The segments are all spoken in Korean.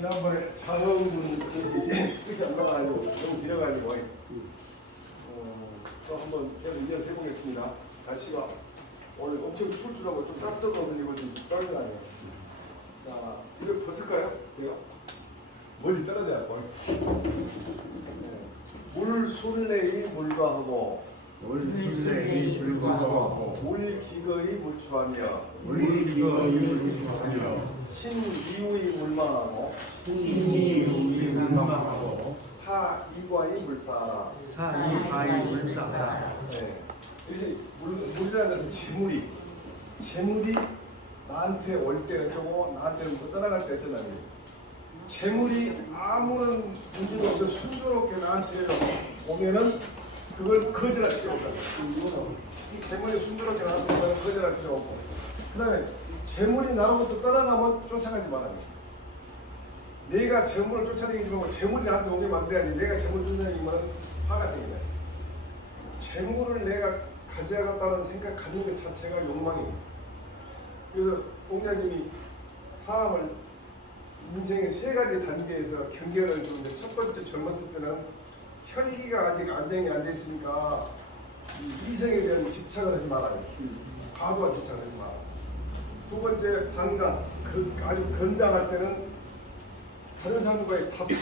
지난번에 장흥군 이렇게 안 나가가지고 너무 길어가지고 또 한번 계속 이어서 해보겠습니다. 날씨가 오늘 엄청 출출하고 좀 땀도 흘리고 좀 떨리나요. 자, 이거 벗을까요? 돼요? 멀리 떨어져야 뭘. 물순례의 물과하고 물순례의 물과하고 물기거의 물추하며 물기거의 물추하며 신이의 물망하고 신이의 물망하고 사이과의 물사하라. 사이과의 물사하라. 네. 이제 물이라는 것은 재물이 나한테 올 때 어쩌고 나한테는 뭐 떠나갈 때 어쩌나. 재물이 아무런 문제가 없어 순조롭게 나한테 오면은 그걸 거절할 필요 없다. 이 재물이 순조롭게 나한테 오면 거절할 필요 없고, 그 다음에 재물이 나로부터 떠나가면 쫓아가지 말아야 돼. 내가 재물을 쫓아다니지 말고 재물이 나한테 오면 안 돼야지. 내가 재물을 쫓아다니면 화가 생긴다. 재물을 내가 가져야겠다는 생각 가진 것 자체가 욕망입니다. 그래서 공자님이 사람을 인생의 세 가지 단계에서 경계를 주는데, 첫 번째 젊었을 때는 혈기가 아직 안정이 안 돼 있으니까 이성에 대한 집착을 하지 말아요. 과도한 집착을 하지 마라. 두 번째 단간, 아주 건장할 때는 다른 사람과의 다툼,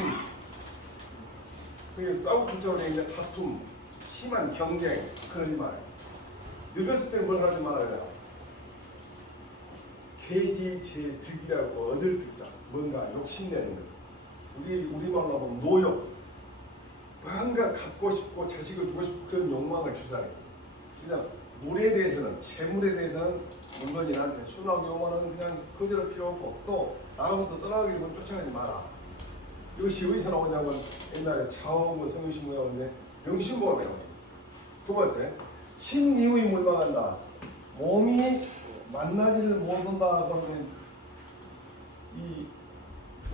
그게 싸우기처럼 있는 다툼, 심한 경쟁, 그러지 말아요. 늙었을 때는 뭘 하지 말아요. 계지제득이라고 얻을 득자, 뭔가 욕심내는 것. 우리말로 하면 노욕. 뭔가 갖고 싶고 자식을 주고 싶고 그런 욕망을 주잖아요. 그래서 물에 대해서는, 재물에 대해서는 물건이 나한테 순하게 오면은 그냥 거절할 필요 없고, 또 나로부터 떠나가기 전에 쫓아가지 마라. 이것이 어디서 나오냐면 옛날에 차오고 성유신부가 오는데 명심보가 나옵니다. 두 번째, 신미의 물망한다. 몸이 만나지를 못한다. 그러면 이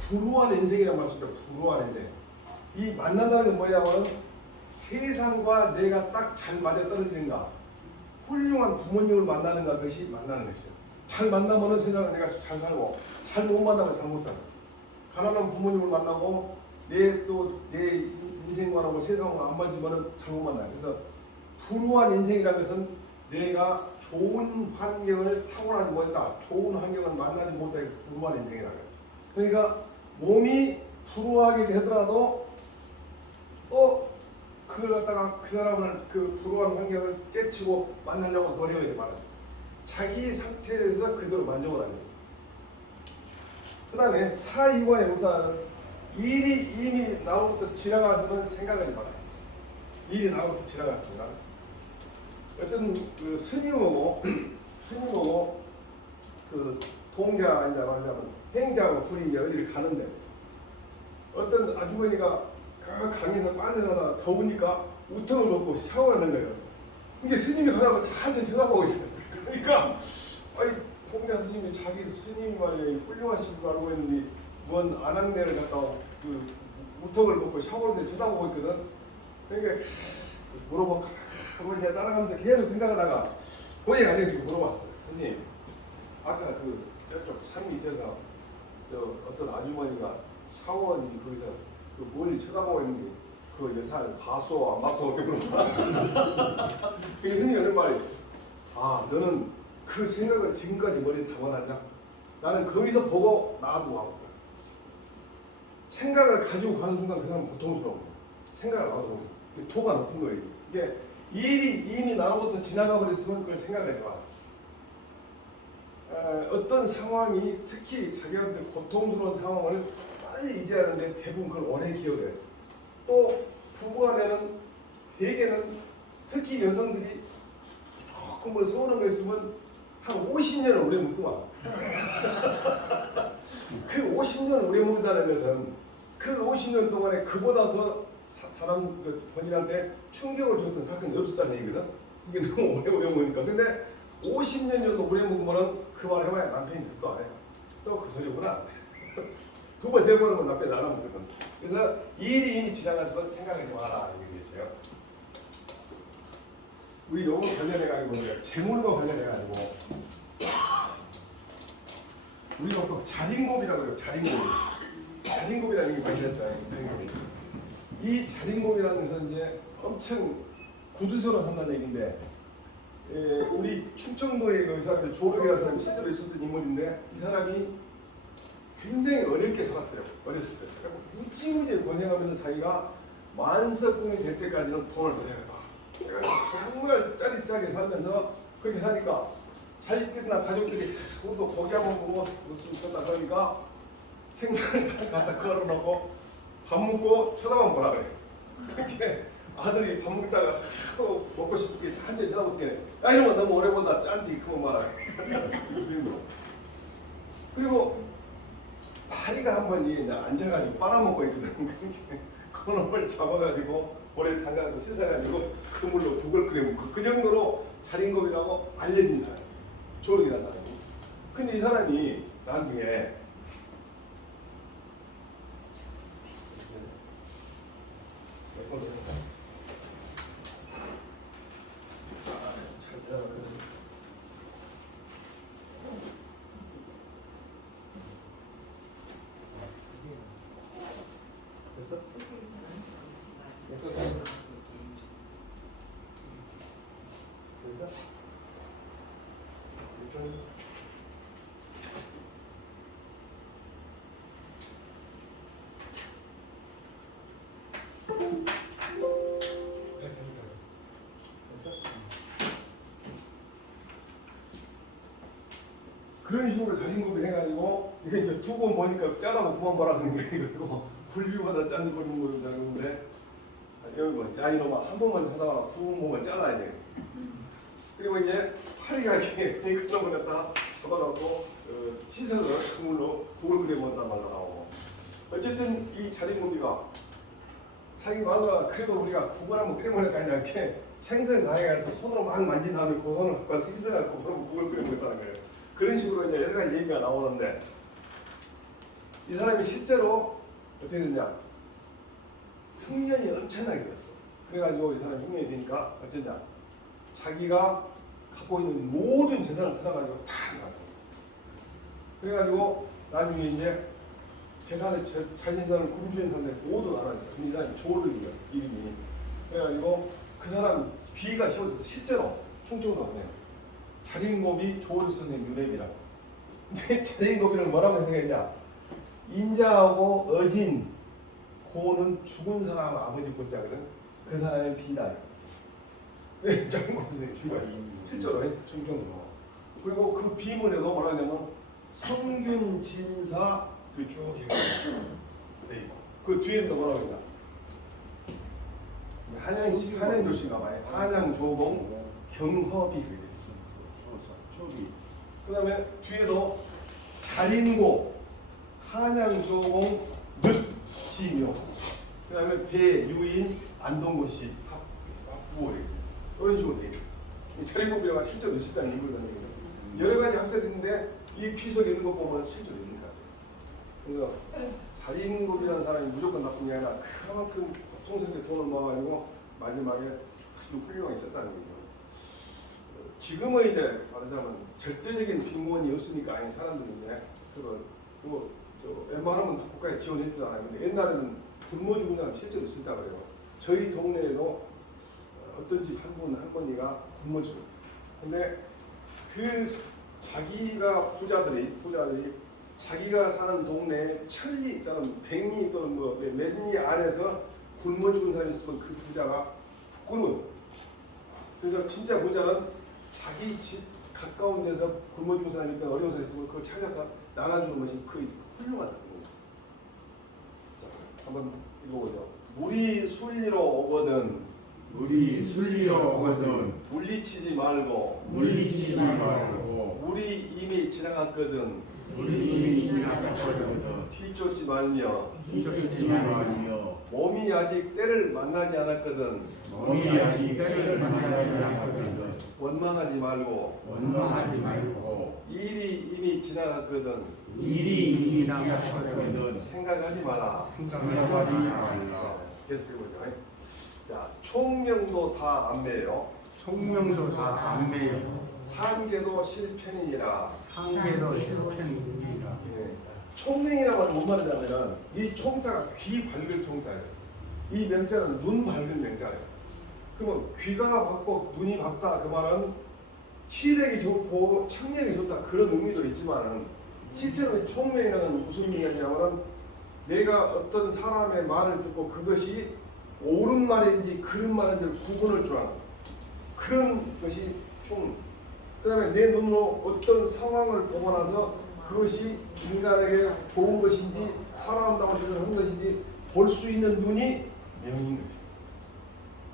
불우한 인생이라는 말 쓰죠. 불우한 인생. 이 만난다는 게 뭐냐면 세상과 내가 딱 잘 맞아떨어지는가, 훌륭한 부모님을 만나는가, 그것이 만나는 것이죠. 잘 만나면 세상을 내가 잘 살고, 잘 못 만나면 잘 못 살고, 가난한 부모님을 만나고 내 인생관하고 세상하고 안 맞으면 잘 못 만나요. 그래서 불우한 인생이라는 것은 내가 좋은 환경을 타고나지 못했다, 좋은 환경을 만나지 못해 불우한 인생이라는 거죠. 그러니까 몸이 불우하게 되더라도 그걸 갖다가 그 사람을 그 불우한 환경을 깨치고 만나려고 노력해야 돼 말이야. 자기 상태에서 그대로 만족을 하는 거예요. 그 다음에 사이와의 물사는 일이 이미 나로부터 지나갔으면 생각하지 말아요. 일이 나로부터 지나갔습니다. 어쨌든 그 스님하고 그 동자 이제 말하자면 행자하고 둘이 이제 어디를 가는데, 어떤 아주머니가 그 강에서 빠져나가 더우니까 우통을 벗고 샤워를 하는 거예요. 이게 스님이 가다가 다 한참 쳐다보고 있어요. 그러니까 아이 동자 스님이 자기 스님이 말이에요, 훌륭하신 줄 알고 있는데 뭔 안악내를 갖다 그 우통을 벗고 샤워를 쳐다보고 있거든. 그러니까 물어보고 한번 이제 따라가면서 계속 생각하다가 본인이 앉아서 물어봤어요. 스님, 아까 그 저쪽 산 밑에서 저 어떤 아주머니가 샤워하는 거기서 그 멀리 쳐다보고 있는데 그 여사를 봤소 안 봤소 이렇게 물어봐. 그게 스님이 하는 말이, 아 너는 그 생각을 지금까지 머리에 담아놨냐? 나는 거기서 보고 놔두고 하고, 생각을 가지고 가는 순간 그 사람은 고통스러워. 생각을 놔두고 도가 높은 거예요. 이게 일이 이미 나로부터 지나가 버렸으면 그걸 생각하지 마. 어떤 상황이 특히 자기한테 고통스러운 상황을 빨리 이제하는데 대부분 그걸 오래 기억해요. 또 부부간에는 대개는 특히 여성들이 조금 뭐 서운한 거 있으면 한 50년을 오래 묵더만. 그 50년을 오래 묵는다는 것은 그 50년 동안에 그보다 더 사람 본인한테 충격을 줬던 사건이 없었다는 얘기거든. 이게 너무 오래 묵으니까. 근데 50년 정도 오래 묵으면 그 말 해봐야 남편이 듣도 안 해. 또 그 소리구나. 두 번, 세 번은 남편이 안 하거든. 그래서 일이 이미 지나가서 생각하지 마라 이렇게 됐어요. 우리 요거 관련해가지고 재물과 관련해가지고 우리가 또 자린고비라고 해요. 자린고비. 자린고비라는 게 많이 됐어요. 이 자린고비라는 것은 이제 엄청 구두쇠로 한다는 얘기인데, 우리 충청도에 그 사람이 조력이라는 사람이 실제로 있었던 인물인데, 이 사람이 굉장히 어렵게 살았대요. 어렸을 때. 무지무지 고생하면서 자기가 만석궁이 될 때까지는 돈을 벌여야겠다. 정말 짜릿하게 살면서 그렇게 사니까 자식들이나 가족들이 우리도 고기 한번 먹고 무슨 좋다 그러니까 생선을 다 갖다 걸어놓고 밥 먹고 쳐다만 보라 그래. 그렇게 아들이 밥 먹다가 또 먹고 싶게 한참 쳐다보시게 야 이런 거 너무 오래 보다 짠디 그거 말아. 그리고 파리가 한 번 이제 앉아가지고 빨아먹고 있거든. 그놈을 잡아가지고 오래 담가고 씻어가지고 그 물로 국을 끓여 먹고 그 정도로 자린고비라고 알려진 사람. 조력이라는 사람이. 근데 이 사람이 나중에 됐어? 됐어? 그런 식으로 자린고비 해가지고 이게 이제 두 번 보니까 짜다고 그만 봐라 그런 게 그리고 굴비보다 짠 거는 거잖는데 여기 뭐 야 이놈아 한 번만 쳐다봐 두 번 보면 짜다 이제 그리고 이제 파리가 이렇게 그런 거 갖다 잡아갖고 씻어서 그물로 국을 끓여 먹었단 말로 나오고 어쨌든 이 자린고비가 자기 마누라 그래도 우리가 국을 한번 끓여 먹을 거 아니라 이렇게 생선 가게에서 손으로 막 만진 다음에 그 손을 갖다 씻어갖고 그럼 국을 끓여 먹었다는 거예요. 그런 식으로 이제 여러 가지 얘기가 나오는데 이 사람이 실제로 어떻게 됐냐? 흉년이 엄청나게 됐어. 그래가지고 이 사람이 흉년이 되니까 어쩌냐? 자기가 갖고 있는 모든 재산을 털어가지고 다 나가. 그래가지고 나중에 이제 재산을 자신산을 굶주린 사람들 모두 나눠있어. 근데 이 사람이 조르기야 이름이. 그래가지고 그 사람 비가 씌워져서 실제로 충청도 그냥. 자린고비 조르 선생 유래비라고. 근데 자린고비를 뭐라고 해석했냐? 인자하고 어진 고는 죽은 사람 아버지 고자거든. 그 사람의 비다. 네, 자린고비 선생 비가 실제로 충청도. 그리고 그 비문에도 뭐라 하냐면 성균진사 쭉 돼 있고 그 뒤에 또 뭐라고 하냐? 한양조씨가 봐요. 한양조봉 경허비 이렇게 돼 있어. 그 다음에 뒤에도 자린고 한양조공 늦지묘 그 다음에 배유인 안동고씨 합부호 이런 식으로 돼 있어요. 자린고비가 실제로 있었다는 인물이거든요. 여러 가지 학설인데 이 피석에 있는 거 보면 실제로 있는 것 같아요. 그래서 자린고비라는 사람이 무조건 나쁜 게 아니라 그만큼 고통스럽게 돈을 모아가지고 마지막에 아주 훌륭하게 썼다는 거죠. 지금의 이제 말하자면 절대적인 빈곤이 없으니까 아닌 사람들인데 그리고 웬만하면 다 국가에 지원해 주잖아요. 근데 옛날에는 굶어주는 사람이 실제로 있었다 그래요. 저희 동네에도 어떤 집 한 분 할머니가 굶어주고 근데 그 자기가 부자들이 자기가 사는 동네에 천리 또는 백리 또는 뭐 몇리 안에서 굶어 죽은 사람이 있으면 그 부자가 부끄러워요. 그래서 진짜 부자는 자기 집 가까운 데서 굶어 죽은 사람이 있거나 어려운 사람이 있으면 그걸 찾아서 나눠주는 것이 그 훌륭하다는 거예요. 자, 한번 읽어보죠. 물이 순리로 오거든 물리치지 말고 물이 이미 지나갔거든 뒤쫓지 말며 몸이 아직 때를 만나지 않았거든 원망하지 말고 일이 이미 지나갔거든 생각하지 마라. 계속 해보죠. 자, 총명도 다 안매요. 상계도 실편이니라. 네. 총명이라고 하는 뭔 말이냐면은 이 총자가 귀 밝을 총자예요. 이 명자는 눈 밝은 명자예요. 그러면 귀가 밝고 눈이 밝다 그 말은 시력이 좋고 청력이 좋다 그런 의미도 있지만은 실제로 이 총명이라는 무슨 의미냐면은 내가 어떤 사람의 말을 듣고 그것이 옳은 말인지 그른 말인지 구분을 줄 아는 그런 것이 총. 그 다음에 내 눈으로 어떤 상황을 보고 나서 그것이 인간에게 좋은 것인지 살아난다고 생각하는 것인지 볼 수 있는 눈이 명인 거지.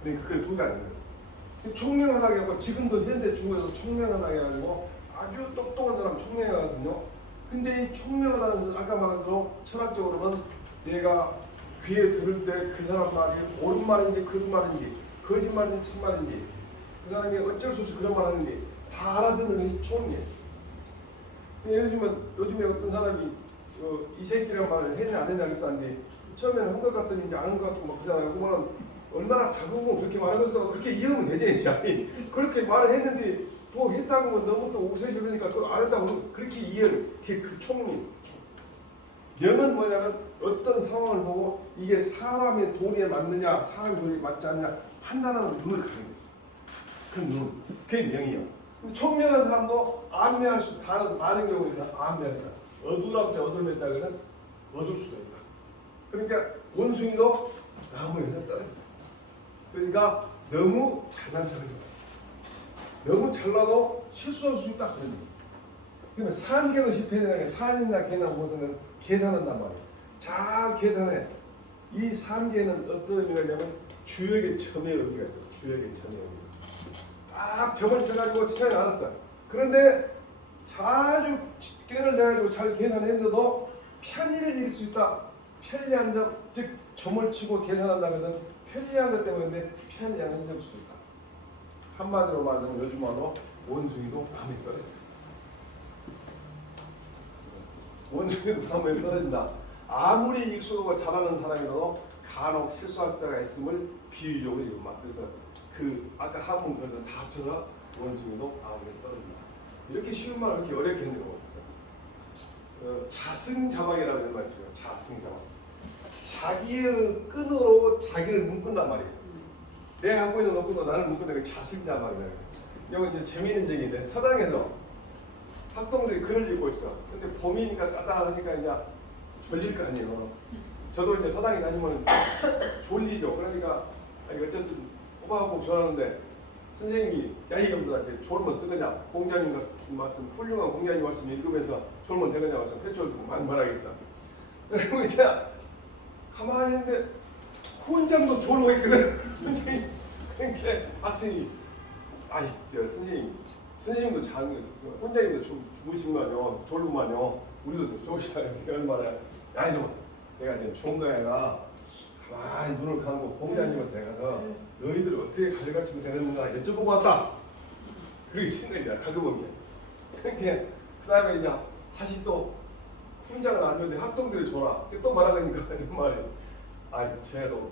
그러니까 그게 두 가지인 거지. 총명하다고 해서 지금도 현대 중국에서 총명하다고 해가지고 아주 똑똑한 사람 총명하거든요. 근데 이 총명하다는 것은 아까 말한 대로 철학적으로는 내가 귀에 들을 때 그 사람 말이 옳은 말인지 그른 말인지 거짓말인지 참말인지 그 사람이 어쩔 수 없이 그런 말 하는지 다 알아듣는 것이 총이에요. 요즘에 어떤 사람이 이 새끼란 말을 했냐 안 했냐 그랬었는데 처음에는 한 것 같더니 이제 아는 것 같고 막 그러잖아요. 그러면 얼마나 다그고 그렇게 말하면서 그렇게 이해하면 되지. 아니 그렇게 말을 했는데 뭐 했다고 하면 너무 또 오세시 그러니까 그걸 안 했다고 그렇게 이해를 그 총리. 명은 뭐냐면 어떤 상황을 보고 이게 사람의 도리에 맞느냐 사람의 도리에 맞지 않느냐 판단하는 눈을 가는 거죠. 그 눈. 그게 명이에요. 총명한 사람도 안면할 수 많은 경우에는 안면할 사람. 어두랍자 어두울매자 그는 어둘 수도 있다. 그러니까 원숭이도 나무에서 떨어진다. 그러니까 너무 잘난 척하지 마. 너무 잘나도 실수할 수 있다 그런 얘기. 그러면 산계도 실패되는 게 산이나 개나 무엇은 계산한단 말이에요. 잘 계산해. 이 산계는 어떤 의미가 있냐면 주역의 점의 의미가 있어요. 주역의 점의 의미. 딱 점을 쳐가지고 시간이 알았어요. 그런데 아주 꾀를 내가지고 잘 계산했는데도 편의를 잃을 수 있다. 편리한 점, 즉 점을 치고 계산한다고 해서 편리한 것 때문에 편리한 힘들 수도 있다. 한마디로 말하면 요즘 말로 원숭이도 나무에 떨어진다. 원숭이도 나무에 떨어진다. 아무리 익숙하고 잘하는 사람이라도 간혹 실수할 때가 있음을 비유적으로 이거 막 그래서 그 아까 한문 그래서 다 합쳐서 원숭이도 나무에 떨어진다. 이렇게 쉬운 말을 그렇게 어렵게 했는 거 같았어요. 자승자박이라는 말 있어요. 자승자박. 자기의 끈으로 자기를 묶는단 말이에요. 내가 갖고 있는 끈으로 나를 묶는다는 게 자승자박이라는 거예요. 이건 이제 재미있는 얘기인데 서당에서 학동들이 글을 읽고 있어. 근데 봄이니까 따뜻하니까 이제 졸릴 거 아니에요. 저도 이제 서당에 다니면 졸리죠. 그러니까 어쨌든 오빠하고 전화하는데 선생님이 야 이놈들한테 졸면 쓰느냐 공자님 같은 말씀 훌륭한 공자님 말씀 읽으면서 졸면 되느냐고 해서 회초를 두고 막 말하겠어. 그리고 이제 가만히 있는데 혼자도 졸고 있거든. 그러니까 학생이 아이 저 선생님도 자는 혼자님도 주무시면요 졸고만요 우리도 좋으시다 그런 말이야. 야 이놈 내가 지금 좋은 거 아니라 가만히 눈을 감고 공자님한테 가서 너희들 어떻게 가져가지고 되는가 여쭤보고 왔다. 그렇게 생각이야 다그범이야. 그렇게 그 다음에 이제 다시 또 훈장을 안줬는데 학동들이 줘라. 또 말하니까 이런 말이 아니 쟤도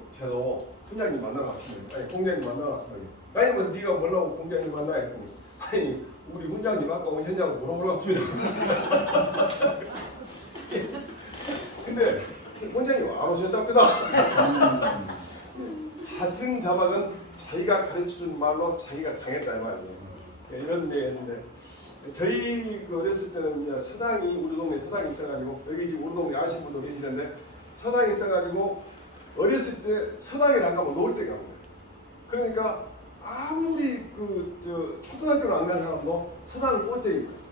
훈장님 만나러 갔습니다. 아니 공장님 만나러 갔습니다. 아니 뭐 네가 뭐라고 공장님 만나야 했더니 아니 우리 훈장님 아까 온 현장을 물어보러 왔습니다. 근데 훈장님 안 오셨답니다. 자승자박은 자기가 가르쳐준 말로 자기가 당했다 이 말이에요. 이런 얘기했는데 저희 어렸을 때는 이제 서당이 우리 동네 서당이 있어가지고 여기 지금 우리 동네 아시는 분도 계시는데 서당이 있어가지고 어렸을 때 서당에 안 가면 놀 데가 없어요. 그러니까 아무리 초등학교를 안 간 사람도 서당을 꽂혀 있고 있어요.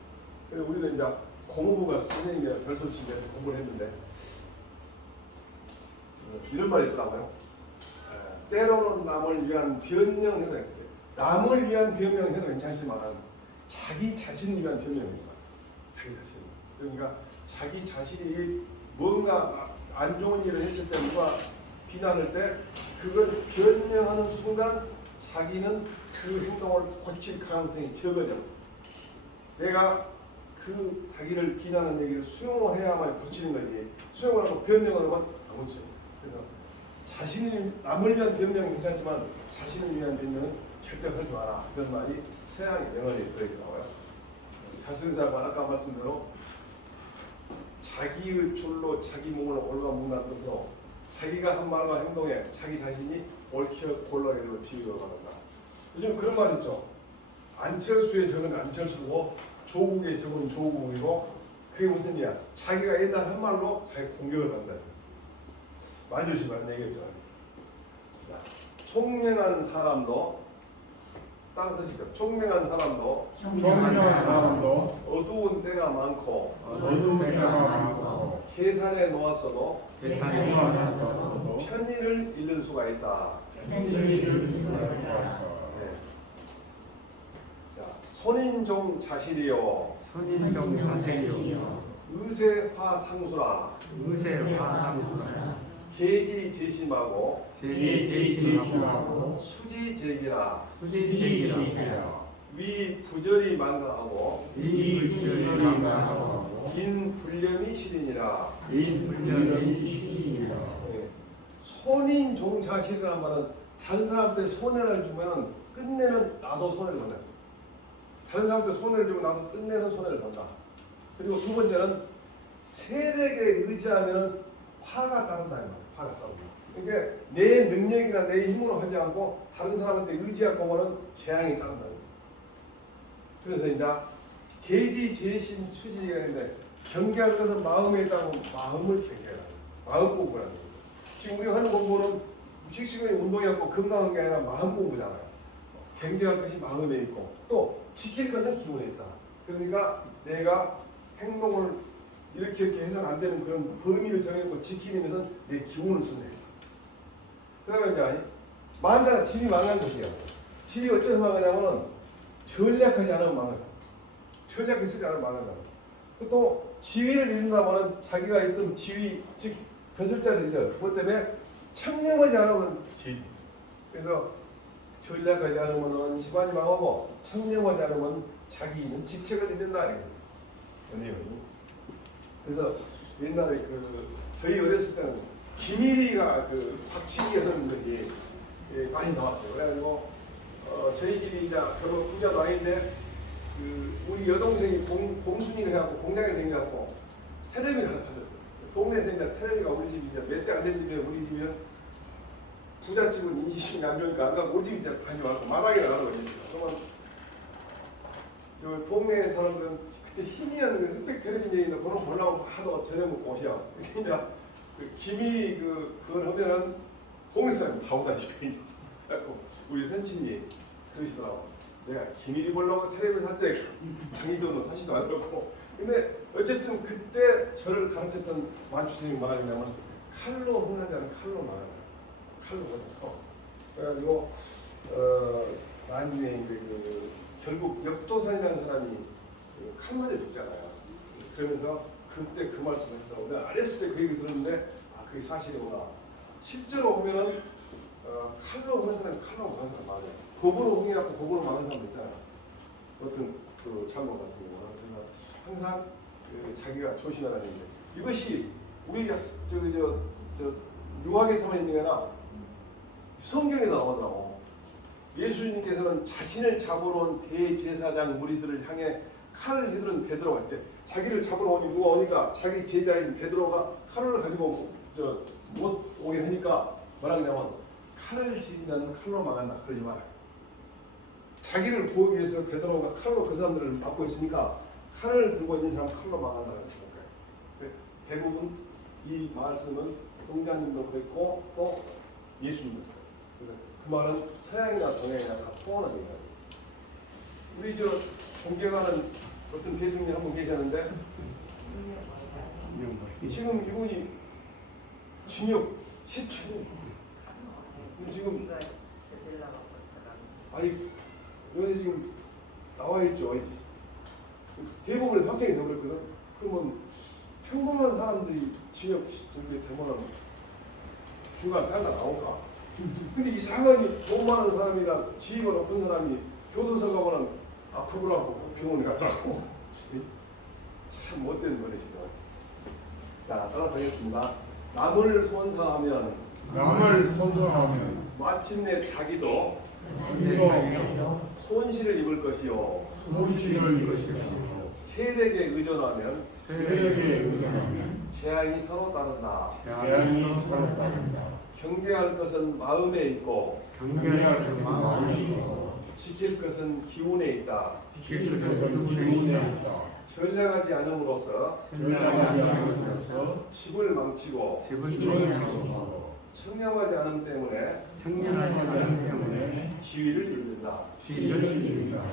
그래서 우리는 이제 고모부가 선생님이랑 별소식에서 공부를 했는데 이런 말이 있더라고요. 때로는 남을 위한 변명해도 돼요. 남을 위한 변명해도 괜찮지만 자기 자신을 위한 변명이지만 자기 자신. 그러니까 자기 자신이 뭔가 안 좋은 일을 했을 때 누가 비난할 때 그걸 변명하는 순간 자기는 그 행동을 고칠 가능성이 적어져. 내가 그 자기를 비난하는 얘기를 수용을 해야만 고치는 거지. 수용을 하고 변명하는 건 안 고쳐요. 그래서 자신을 남을 위한 변명은 괜찮지만 자신을 위한 변명은 절대 하지 마라. 그런 말이 서양의 명언에 들어있더라고요. 자승자박 아까 말씀대로 자기의 줄로 자기 몸을 올가문다는 것으로 자기가 한 말과 행동에 자기 자신이 옳게 골라내는 비유가 말한다. 요즘 그런 말 있죠. 안철수의 적은 안철수고 조국의 적은 조국이고 그게 무슨 일이야? 자기가 옛날 한 말로 자기 공격을 한다. 만주시만 얘기했죠. 자, 총명한 사람도 따라서 주죠. 총명한 사람도 총명한 사람도 어두운 때가 많고 어두운 때가 많고 계산해 놓았어도 계산해 놓았어도 편의를 잃는 수가 있다. 편의를 잃을 수가 있다. 네. 자, 선인종 자실이요 선인종 자세요 의세화 상수라 의세화상수라 계지 제심하고 제시하고 수지제기라 수지제기라 위 부절이 만가하고 이불절이 망가하고 긴 불념이 실이니라. 인불년이 시기라 네. 손인종 자실이라는 말은 다른 사람들 손해를 주면은 끝내는 나도 손해를 본다. 다른 사람들 손해를 주면 나도 끝내는 손해를 본다. 그리고 두 번째는 세력에 의지하면 화가 따른다. 화가 따른다. 그러니까 내 능력이나 내 힘으로 하지 않고 다른 사람한테 의지할 거면은 재앙이 따른다. 그래서 이제 계지 제신 추지가 있는데 경계할 것은 마음에 있다고 마음을 경계해라. 마음 공부라는 거예요. 지금 우리가 하는 공부는 씩씩하게 운동해갖고 건강한 게 아니라 마음 공부잖아요. 경계할 것이 마음에 있고 또 지킬 것은 기분에 있다. 그러니까 내가 행동을 이렇게 해서는 안 되는 그런 범위를 정해놓고 지키는 것은 내 기분을 쓴다. 그러면 이제 만다가 집이 망한 것이에요. 집이 어떻게 망하냐면은 전략하지 않으면 망한다. 전략을 쓰지 않으면 망한다. 또 지위를 잃는다면은 자기가 있던 지위 즉 벼슬자를 잃어요. 그것 때문에 청렴하지 않으면 지. 그래서 전략하지 않으면 집안이 망하고 청렴하지 않으면 자기 있는 직책을 잃는다. 그래서 옛날에 저희 어렸을 때는 김일이가 박치기하는 것이 많이 나왔어요. 그래가지고 저희 집이 이제 결혼 부자 나이인데 우리 여동생이 공순이를 해갖고 공장에 다녀갖고 텔레비를 하나 사줬어요. 동네에서 이제 텔레비가 우리 집이 이제 몇 대 안 된 집이면 우리 집이면 부잣집은 인식이 남자니까 안 가고 우리 집이 이제 다녀와서 마당에 나가는 거예요. 그러면 저 동네 사람들은 그때 희미한 흑백 텔레비전인데 그런 거 보려고 하도 저녁 먹고 오시야. 그러니까 김이 그걸 하면은 동네 사람이 다 오다시피 이제 우리 선친이 그러시더라고. 내가 김일이 보려고 텔레비전 샀지 자기 돈은 사지도 않았고. 근데 어쨌든 그때 저를 가르쳤던 만추선생님 말하자면 칼로 흥하지 않은 칼로 말하는 칼로 흥하고. 그래가지고 나중에 이제 결국 역도산이라는 사람이 칼 맞아 죽잖아요. 그러면서 그때 그 말씀 하시더라고요. 내가 어렸을 때 그 얘기 들었는데 그게 사실이구나. 실제로 보면은 칼로 하는 사람이 칼로 하는 사람 맞아요. 고부로 흥해갖고 고부로 많은 사람 있잖아요. 어떤 잘못 같은 경우는. 그래서 항상 자기가 조심하라는 얘기예요. 이것이 우리가 유학에서만 있는 게 아니라 성경에 나오더라고. 예수님께서는 자신을 잡으러 온 대제사장 무리들을 향해 칼을 휘두른 베드로가 있대. 자기를 잡으러 오니 누가 오니까 자기 제자인 베드로가 칼을 가지고 못 오게 하니까 뭐라냐면 칼을 지니는 칼로 막았나 그러지 마라. 자기를 구하기 위해서 베드로가 칼로 그 사람들을 막고 있으니까 칼을 들고 있는 사람 칼로 막았나 그랬으니까. 대부분 이 말씀은 동자님도 그랬고 또 예수님도 그랬고 그 말은 서양이나 동양이나 다 통하는 얘기예요. 우리 존경하는 어떤 대통령이 한 분 계셨는데 지금 이분이 징역 17년. 지금 여기 지금 나와 있죠. 대부분의 확정이 되어버렸거든. 그러면 평범한 사람들이 징역 정도에 되면은 중간 살다 나올까? 근데 이 상황이 돈 많은 사람이랑 지위가 높은 사람이 교도소 가면은 아프더라고 병원에 가더라고. 참 못된 버릇이죠. 자, 따라서 하겠습니다. 남을 손상하면 마침내 자기도 손실을 입을 것이요. 세력에 의존하면 세력에 의존하면 재앙이 서로 따른다. 재앙이 서로 따른다. 경계할 것은 마음에 있고 경계할 것은 마음에 있고 지킬 것은 기운에 있다. 지킬 것은 기운에 있다. 전략하지 않음으로써 생각하지 않으면서 집을 망치고 집을 집을 창조하고 청렴하지 않음 때문에 청년하지 않은 때문에 지위를 잃는다. 지위를 잃는다.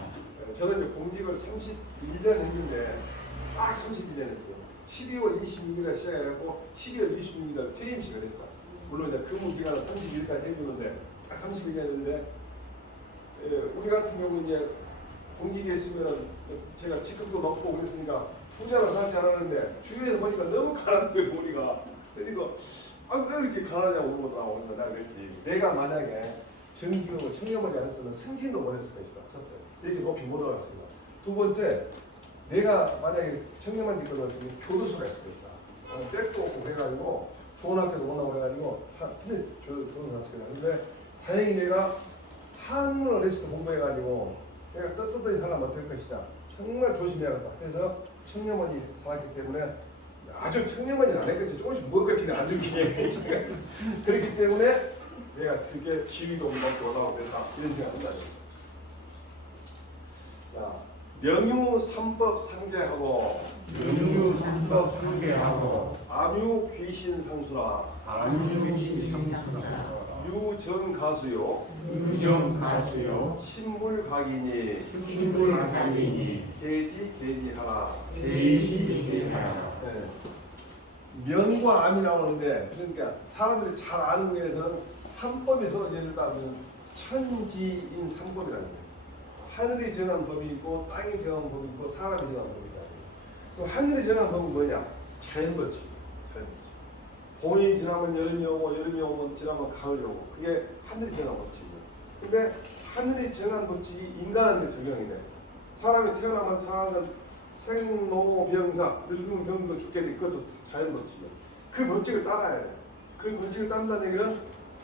저는 이제 공직을 31년 했는데 딱 31년 했어요. 12월 26일에 시작해갖고 12월 26일에 퇴임식을 했어. 물론 이제 근무 기간은 30일까지 해주는데 딱 31년 했는데 우리 같은 경우 이제 공직에 있으면은 제가 직급도 높고 그랬으니까 투자를 하지 않았는데 주위에서 보니까 너무 가난한 거예요 우리가. 그러니까 왜 이렇게 가난하냐고 물어보더라고. 그래서 내가 그랬지. 내가 만약에 정기금을 청렴하지 않았으면 승진도 못했을 것이다. 첫째, 이렇게 높이 못 올라갔습니다. 두 번째, 내가 만약에 청렴한 직급을 했으면 교도소가 있을 것이다. 떼고 없고 해가지고 좋은 학교도 못 나오고 해가지고 근데 교도소 갔을 거다. 근데 다행히 내가 한문을 어렸을 때 공부해가지고 내가 떳떳하게 살아면 될 것이다. 정말 조심해야겠다. 그래서 청렴하게 살았기 때문에 아주 청렴하지는 않았겠지. 조금씩 먹었지는 안 들키게. 그렇기 때문에 내가 그렇게 지위도 높게 올라오고 됐다. 이런 생각을 한다. 자, 명유 삼법 상계하고 명유 삼법 상계하고 암유 귀신 상수라 안유귀신 성수라 유정가수요 유정 가수요 신물 각이니 신불 가리니 계지하라. 제이지하라. 네. 명과 암이 나오는데 그러니까 사람들이 잘 아는 거에서는 삼법이 서로 예를 들면 천지인 삼법이라는 거예요. 하늘이 정한 법이 있고 땅이 정한 법이 있고 사람이 정한 법이 있다. 그럼 하늘이 정한 법은 뭐냐? 자연법칙. 자연법칙. 봄이 지나면 여름이 오고 여름이 오면 지나면 가을이 오고 그게 하늘이 정한 법칙이에요. 근데 하늘이 정한 법칙이 인간한테 적용이 돼. 사람이 태어나면 항상 생로병사 늙으면 병도 죽게 돼. 그것도 자연법칙이에요. 그 법칙을 따라야 돼. 그 법칙을 딴다는 얘기는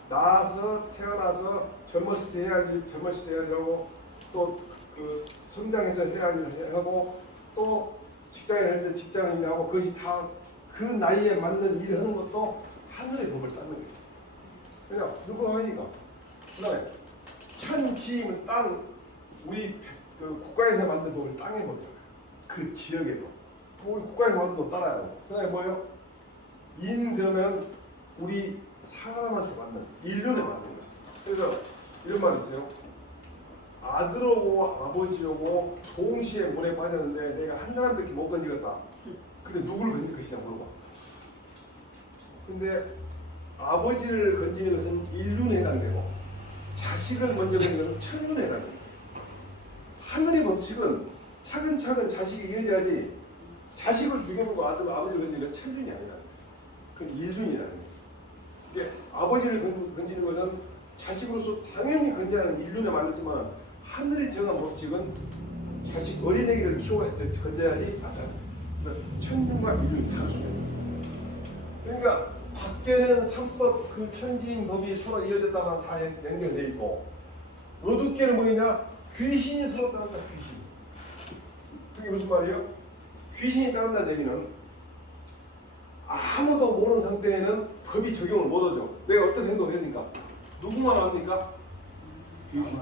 나서 태어나서 젊었을 때 해야 할 일, 젊었을 때 해야 하고 또 그 성장해서 해야 할 일 하고 또 직장에 할 때 직장인 하고 그것이 다 그 나이에 맞는 일을 하는 것도 하늘의 법을 따는 거예요. 그냥 누구 하니까. 그다음에 천지임은 땅 우리 그 국가에서 만든 법을 땅에 법이야. 그 지역에도 우리 국가에서 만든 법 따라야 하고. 그다음에 뭐예요? 인 그러면 우리 사람한테 맞는 인륜에 맞는 거야. 그래서 이런 말이 있어요. 아들오고 아버지오고 동시에 물에 빠졌는데 내가 한 사람밖에 못 건지겠다. 근데 누구를 건질 것이냐 물어봐. 근데 아버지를 건지는 것은 인륜에 해당되고 자식을 먼저 건지는 것은 천륜에 해당돼요. 하늘의 법칙은 차근차근 자식이 이겨야지 자식을 죽여놓고 아버지를 건지는 건 천륜이 아니라는 거죠. 그건 인륜이라는 거죠. 이게 아버지를 건지는 것은 자식으로서 당연히 건져야하는 인륜에 맞지만 하늘이 정한 법칙은 자식 어린애기를 키워야 건져야지 맞아요. 그래서 천륜과 인륜이 단순해요. 그러니까 밖에는 삼법 그 천지인 법이 서로 이어졌다만 다 연결되어 있고 어둡게는 뭐냐? 귀신이 서로 따른다. 귀신. 그게 무슨 말이에요? 귀신이 따른다는 얘기는 아무도 모르는 상태에는 법이 적용을 못하죠. 내가 어떤 행동을 했니까 누구만 압니까? 귀신.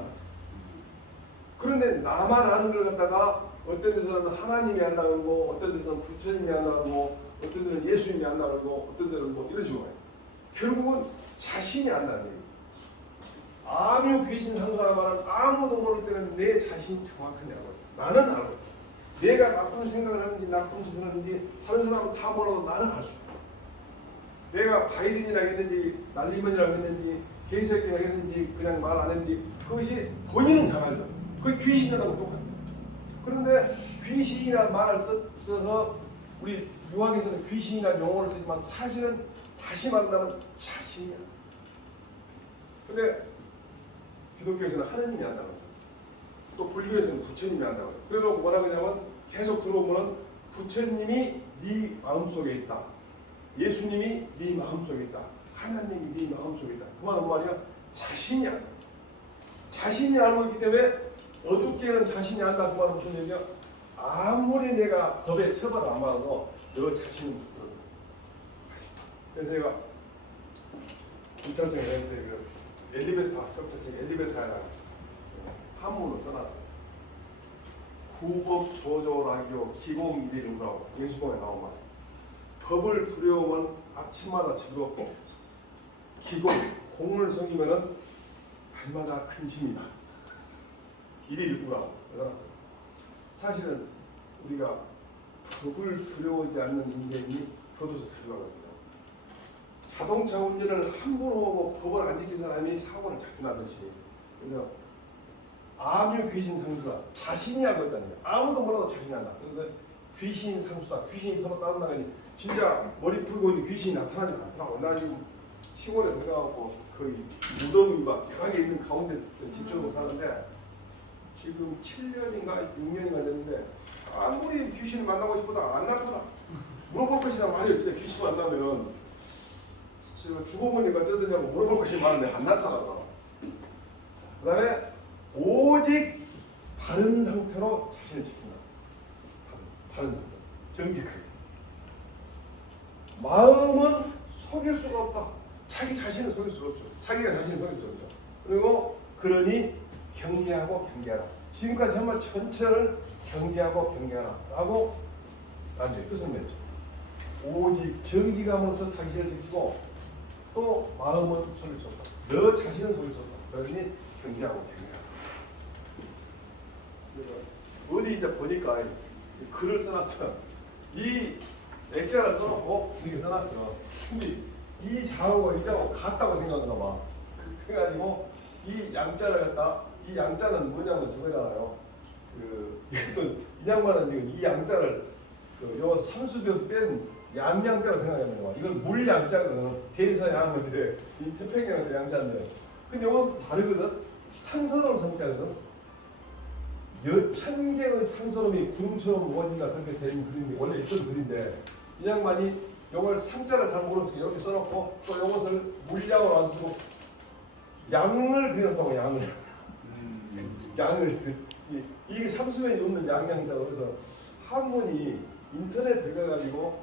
그런데 나만 아는 걸 갖다가 어떤 데서는 하나님이 한다고 하고 어떤 데서는 부처님이 한다고 하고 어떤 데는 예수님이 한다고 하고 어떤 데는 뭐 이런 식으로 해요. 결국은 자신이 안다는 얘기예요. 암유 귀신 상사라 말은 아무도 모를 때는 내 자신이 정확하냐고. 나는 알고 내가 나쁜 생각을 하는지 나쁜 짓을 하는지 다른 사람은 다 몰라도 나는 알 수 있다. 내가 바이든이라고 했는지 날리먼이라고 했는지 개새끼라고 했는지 그냥 말 안 했는지 그것이 본인은 잘 알죠. 그게 귀신이라고 똑같아요. 그런데 귀신이라는 말을 써서 우리 유학에서는 귀신이라는 용어를 쓰지만 사실은 다시 말하면 자신이야. 근데 기독교에서는 하느님이 한다고 해요. 또 불교에서는 부처님이 한다고 해요. 그래서 뭐라 그러냐면 계속 들어보면 부처님이 네 마음속에 있다. 예수님이 네 마음속에 있다. 하나님이 네 마음속에 있다. 그 말은 뭐냐? 자신이 안다. 자신이 알고 있기 때문에 어둡게는 자신이 안다. 그 말은 무슨 얘기야? 아무리 내가 법에 처벌을 안 받아서 너 자신은 부끄러워. 그래서 제가 김창정 여행 때그 엘리베이터 합격자책 엘리베이터에다가 한문으로 써놨어요. 구법 조조라기요 기공일이라고 영시봉에 나온 말. 법을 두려우면 아침마다 즐겁고 기공 공을 섬기면은 날마다 근심이다. 일일구라고 써놨어요. 사실은 우리가 법을 두려워하지 않는 인생이 교도소 자주 가거든요. 자동차 운전을 함부로 하고 법을 안 지킨 사람이 사고를 자주 나듯이. 그래서 암유 귀신 상수다. 자신이 하거든요. 아무도 몰라도 자신이 한다. 그래서 귀신 상수다. 귀신이 서로 따라나가니 진짜 머리 풀고 있는 귀신이 나타나지 않더라고. 나 지금 시골에 들어가고 거의 무덤이가 벽에 있는 가운데 집중으로 사는데 지금 7년인가 6년인가 됐는데 아무리 귀신을 만나고 싶어도 안 나타나. 물어볼 것이나 말이에요. 진짜 귀신 만나면 죽어보니까 어쩌느냐고 물어볼 것이 많은데 안 나타나더라. 그 다음에 오직 바른 상태로 자신을 지킨다. 바른 상태. 정직하게. 마음은 속일 수가 없다. 자기 자신을 속일 수 없죠. 자기가 자신을 속일 수 없죠. 그리고 그러니 경계하고 경계하라. 지금까지 한 말 전체를 경계하고 경계하라 라고 나한테 끝을 맺죠. 오직 정직함으로써 자신을 지키고 또 마음은 속일 수 없다. 너 자신은 속일 수 없다. 그러니 경계하고 경계하라. 어디 이제 보니까 글을 써놨어. 이 액자를 써놓고 이렇게 써놨어. 근데 이 자하고 이 자하고 같다고 생각하나 봐. 그래가지고 이 양자를 갖다 이 양자는 뭐냐면 저거잖아요. 이것도 이 양반은 지금 이 양자를 요 삼수변 뺀 양양자로 생각하는 거야. 이건 물 양자거든. 대서양인데 이 태평양에서 양자인데. 근데 이것도 다르거든. 상서로운 성자거든. 몇천 개의 상서름이 구름처럼 모아진다 그렇게 된 그림이 원래 있던 글인데 이 양반이 이걸 상자를 잘 모르니까 이렇게 써놓고 또 이것을 물량으로 안 쓰고 양을 그렸다고 양을 이게 삼수면이 없는 양양자로 그래서 한문이 인터넷 들어가가지고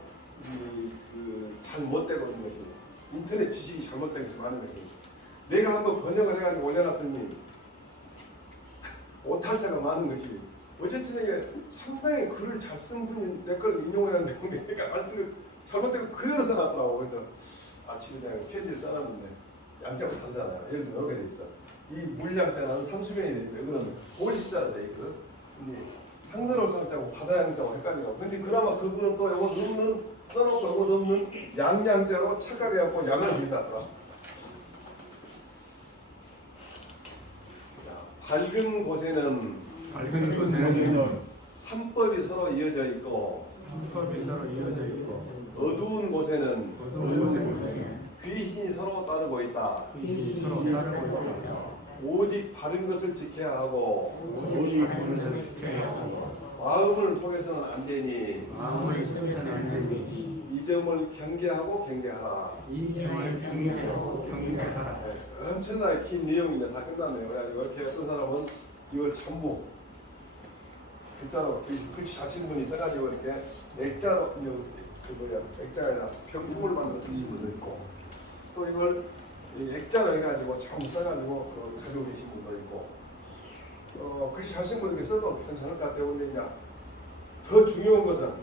잘못되거든 것이 인터넷 지식이 잘못된 것이 많은 것이 내가 한번 번역을 해가지고 올려놨더니 오탈자가 많은 것이 어쨌든 이게 상당히 글을 잘 쓴 분이 내 걸 인용을 하는데 내가 안 쓰고 잘못된 거 그대로 써놨더라고. 그래서 아침에 그냥 캔디를 써놨는데 양자가 다르잖아요. 예를 들면 이렇게 돼 있어. 이 물양자는 삼수면이 돼 있고 이거는 오리시자로 돼 있거든. 근데 상서로운 성자고 바다양자고 헷갈려. 근데 그나마 그분은 또 이거 넣는 써놓고 이거 넣는 양양자로 착각해갖고 양을 믿었더라. 밝은 곳에는 삼법이 서로 이어져 있고 어두운 곳에는 귀신이 서로 따르고 있다. 오직 바른 것을 지켜야 하고 마음을 속에서는 안 되니 이 점을 경계하고 경계하라. 엄청나게 긴 내용인데 다 끝났네요. 그래가지고 이렇게 어떤 사람은 이걸 전부 글자로 글씨 자신 분이 써가지고 이렇게 액자로 액자에다 병풍을 만들어 쓰신 분도 있고 또 이걸 액자로 해가지고 좀 써가지고 가지고 계신 분도 있고 글씨 자신 분에게 써도 괜찮을 것 같아요. 근데 이제 더 중요한 것은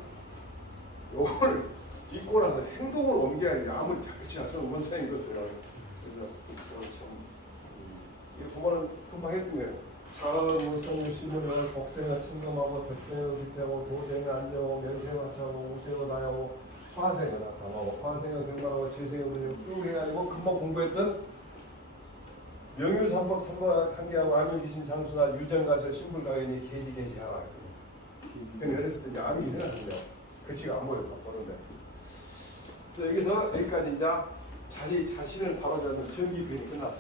이걸 읽고 나서 행동을 옮겨야 되니까 아무리 글씨 잘 써도 원상인 것을 그래서 참 이게 보면은 금방 했던 거예요. 자무성유 시문을 복생을 청금하고 덕생을 기태하고 도생을 안정하고 면생을 하차하고 우생을 다하고 화생을 나타나고 화생을 경발하고 재생을 쭉 해가지고 금방 공부했던 명유삼법 삼법 한계하고 암유귀신 상수나 유전가서 신불가인이 계지하라. 근데 어렸을 때 암이 일어났는데 글씨가 안 보였다 그런데 그래서 여기서 여기까지 이제 자신을 바로잡는 전기편이 끝났습니다.